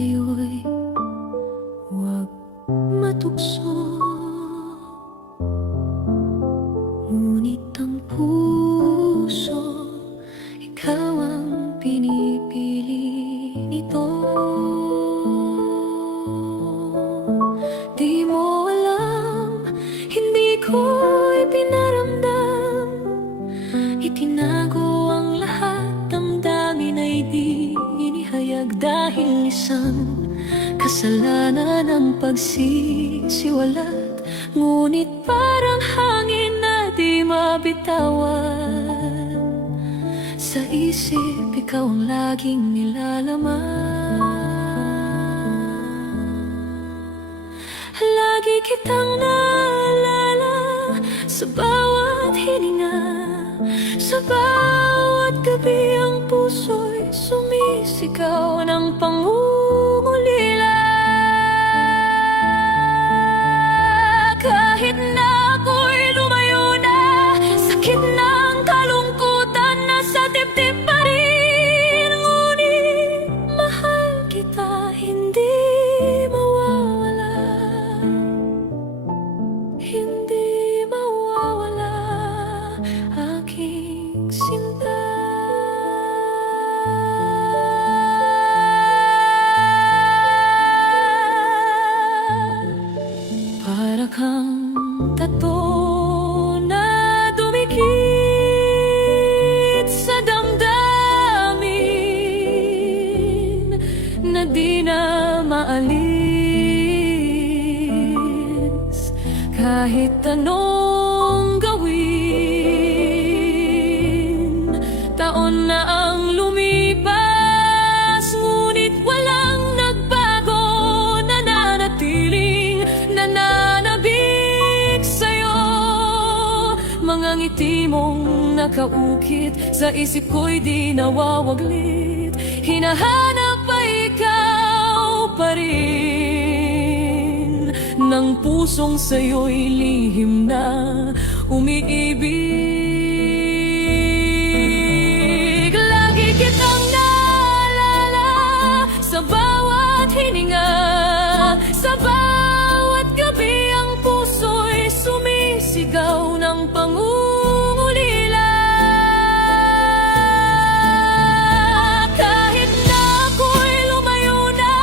sa'yo'y huwag matukso. Ngunit ang puso, ikaw ang pinipili nito. Di mo alam, hindi ko ipinaramdam. Itinago ang lahat, damdamin ay di inihayag dahil isang kasalanan ang pagsisiwalat. Ngunit parang hangin na di mabitawan, sa isip ikaw ang laging nilalaman. Lagi kitang naalala sa bawat hininga, sa bawat gabi ang puso'y sumisigaw ng pangungulila. Kahit na ako'y lumayo na, sakit ng kalungkutan nasa dibdib pa rin. Ngunit mahal kita, hindi mawawala, hindi mawawala aking sinta. Para kang tato na dumikit sa damdamin, na di na maalis kahit anong gawin. Taon na ang lumipas, ngunit walang nagbago, nananatiling nananabik sa'yo. Mga ngiti mong nakaukit sa isip ko'y di nawawaglit. Hinahanap pa ikaw pa rin ng pusong sa'yo'y lihim na umiibig. Lagi kitang naalala sa bawat hininga, sa bawat gabi ang puso'y sumisigaw ng pangungulila. Kahit na ako'y lumayo na,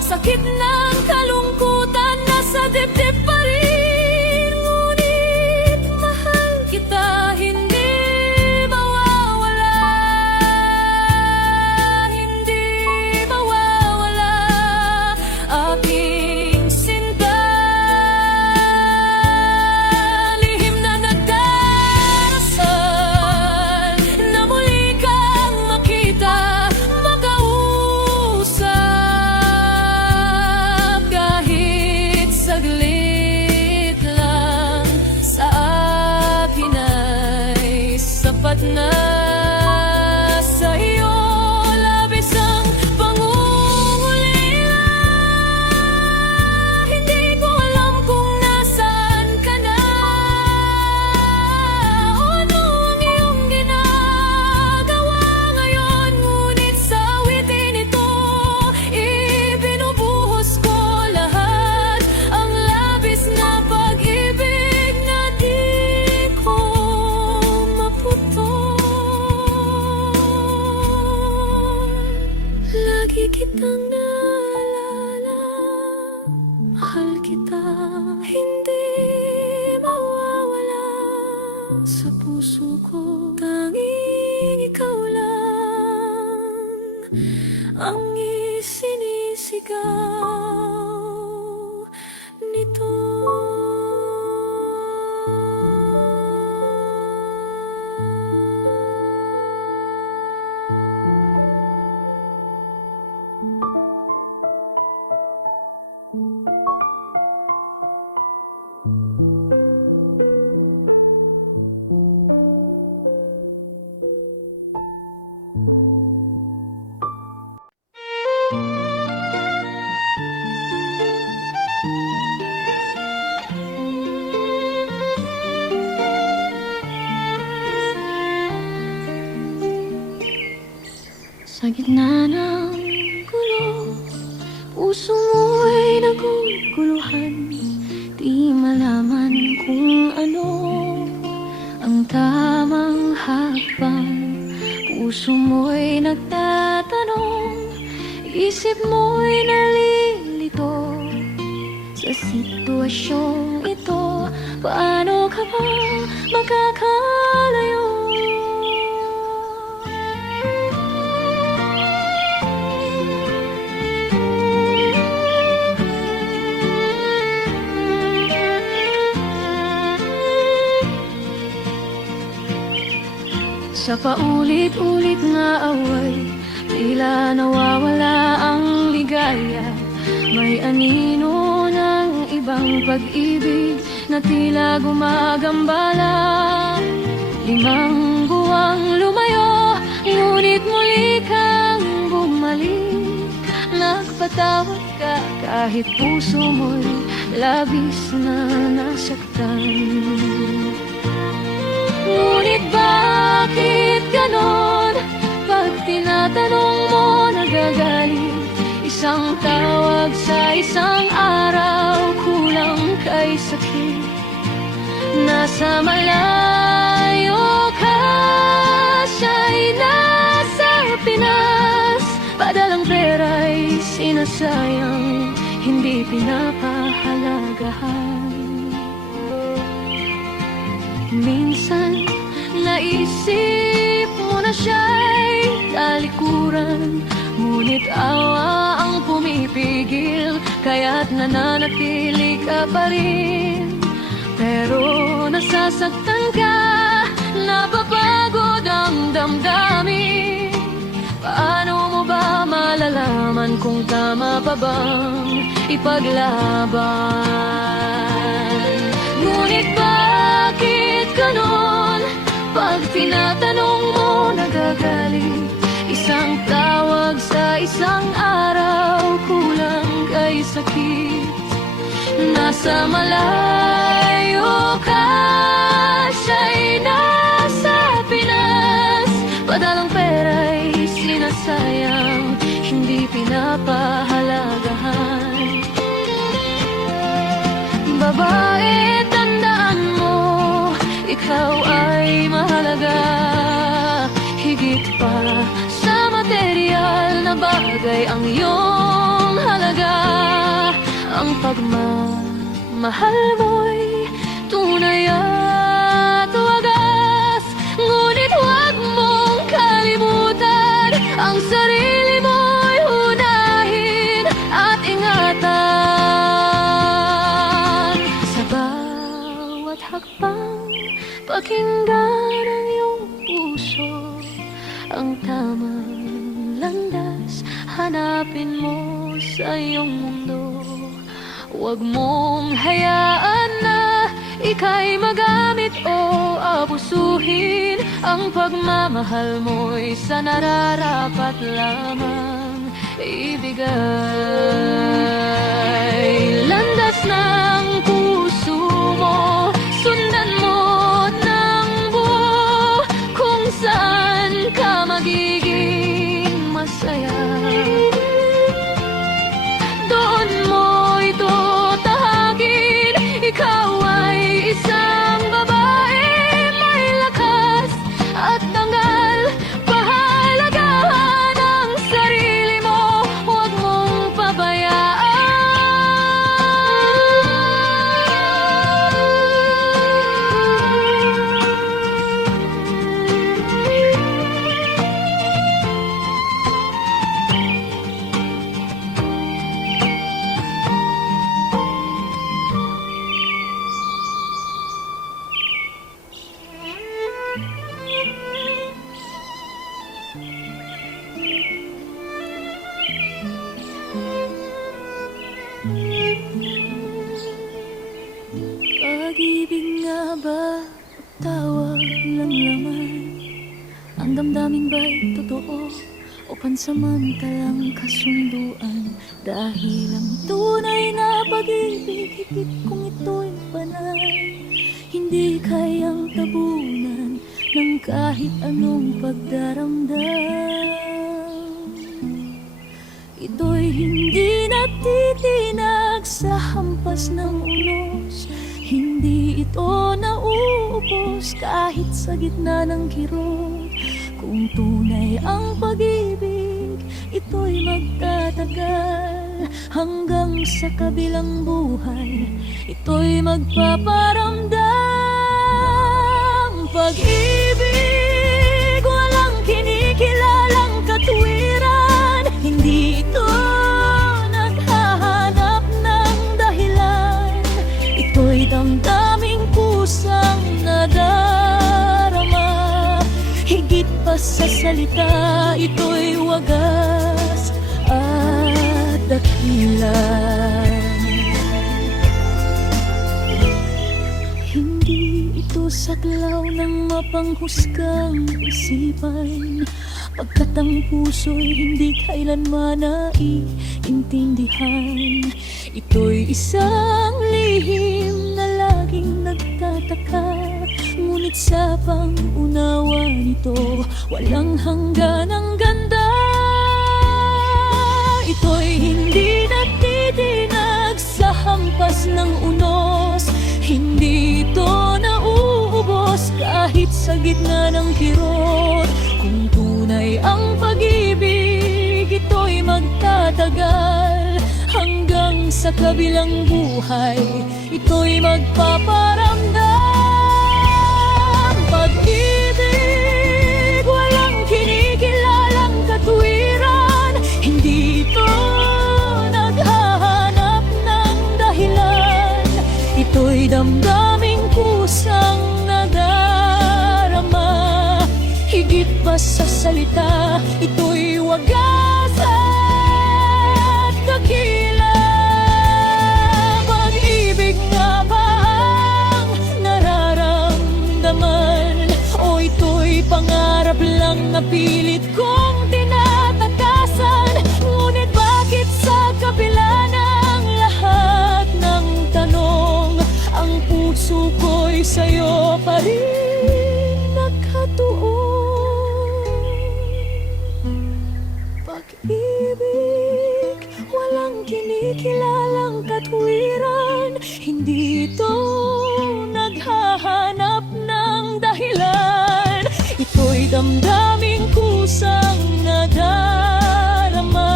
sakit ng kalungkutan nasa dibdib pa rin. Ngunit mahal kita, hindi mawawala, hindi mawawala aking sinta. Lihim na nagdarasal na muli kang makita, makausap kahit saglit lang. Sa akin ay sapat na. Sa iyo labis ang pangungulila. Hindi ko alam kung nasaan ka na, o ano ang iyong ginagawa ngayon. Ngunit sa awitin ito, ibinubuhos ko lahat ang labis na pag-ibig na di ko maputol. Lagi kitang naalala, mahal kita, hindi mawawala sa puso ko. Tanging ikaw lang ang isinisigaw nito. Puso mo'y naguguluhan, di malaman kung ano ang tamang hakbang. Puso mo'y nagtatanong, isip mo'y nalilito sa sitwasyong ito. Paano ka ba makakalayo? Sa paulit-ulit na away, tila nawawala ang ligaya. May anino ng ibang pag-ibig na tila gumagambala. 5 buwang lumayo, ngunit muli kang bumalik. Nagpatawad ka kahit puso mo'y labis na nasaktan. Ngunit bakit ganon? Pag tinatanong mo, nagagalit. Isang tawag sa isang araw, kulang kay sakit. Nasa malayo ka, siya'y nasa Pinas. Padalang pera'y sinasayang, hindi pinapahalagahan. Minsan, naisip mo na siya'y talikuran, ngunit awa ang pumipigil, kaya't nananatili ka pa rin. Pero nasasaktan ka, napapagod ang damdamin. Paano mo ba malalaman kung tama pa bang ipaglaban? Ngunit bakit ganon? Pag tinatanong mo, nagagalit. Isang tawag sa isang araw, kulang kay sakit. Nasa malayo ka, siya'y nasa Pinas. Padalang pera'y sinasayang, hindi pinapahalagahan. Babae, tandaan mo, ikaw ay mahalaga. Higit pa sa material na bagay ang iyong halaga. Ang pagmamahal mo'y tunay at wagas, ngunit huwag mong kalimutan ang sarili mo'y unahin at ingatan. Sa bawat hakbang, pakinggan ang iyong puso. Ang tamang landas, hanapin mo sa iyong mundo. Huwag mong hayaan na ika'y magamit o abusuhin. Ang pagmamahal mo'y sa nararapat lamang ibigay. Landas ng puso mo, sundan mo ng buo, kung saan ka magiging masaya. Doon mo ito tahakin. Ikaw ay isang babae, may lakas at dangal. Pahalagahan ang sarili mo, huwag mong pabayaan. Pag-ibig nga ba o tawag lang laman? Ang damdamin ba'y totoo o pansamantalang kasunduan? Dahil ang tunay na pag-ibig, higit kung ito'y panay, hindi kayang tabunan ng kahit anong pagdaramdam. ito'y hindi natitinag sa hampas ng unos. Hindi ito nauubos kahit sa gitna ng kirot. Kung tunay ang pag-ibig, ito'y magtatagal hanggang sa kabilang buhay. Ito'y magpaparamdam. Pag-ibig, walang kinikilalang katwiran. Hindi ito naghahanap ng dahilan. Ito'y damdaming kusang nadarama. Higit pa sa salita, ito'y wagas at dakilan. Hindi ito saklaw ng mapanghusgang isipan, pagkat ang puso'y hindi kailanman naiintindihan. Ito'y isang lihim na laging nagtataka, ngunit sa pangunawa nito, walang hanggan ang ganda. Ito'y hindi natitinag sa hampas ng unos. Hindi ito nauubos kahit sa gitna ng kirot. Kung tunay ang pag-ibig, ito'y magtatagal hanggang sa kabilang buhay. Ito'y magpaparamdam. Pag-ibig, walang kinikilalang katwiran. Hindi ito naghahanap ng dahilan. Ito'y damdaming kusang nadarama. Higit pa sa salita, ito'y wagas at dakila. Pag-ibig nga ba ang nararamdaman? O ito'y pangarap lang na pilit kong tinatakasan? Ngunit bakit sa kabila ng lahat ng tanong, ang puso ko'y sa'yo pa rin nakatuon? Pag-ibig, walang kinikilalang katwiran. Hindi ito naghahanap ng dahilan. Ito'y damdaming kusang nadarama.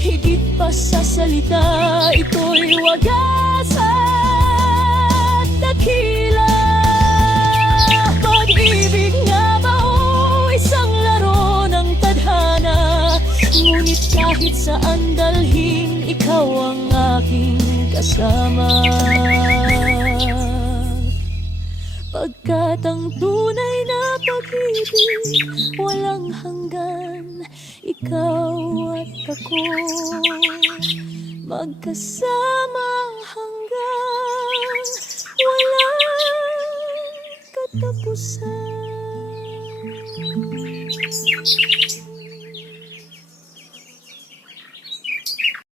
Higit pa sa salita, ito'y wagas at dakila. Pag-ibig nga ba o isang laro ng tadhana? Ngunit kahit saan dalhin, ikaw ang aking kasama. Pagkat ang tunay na pag-ibig, walang hanggan. Ikaw at ako, magkasama hanggang walang katapusan.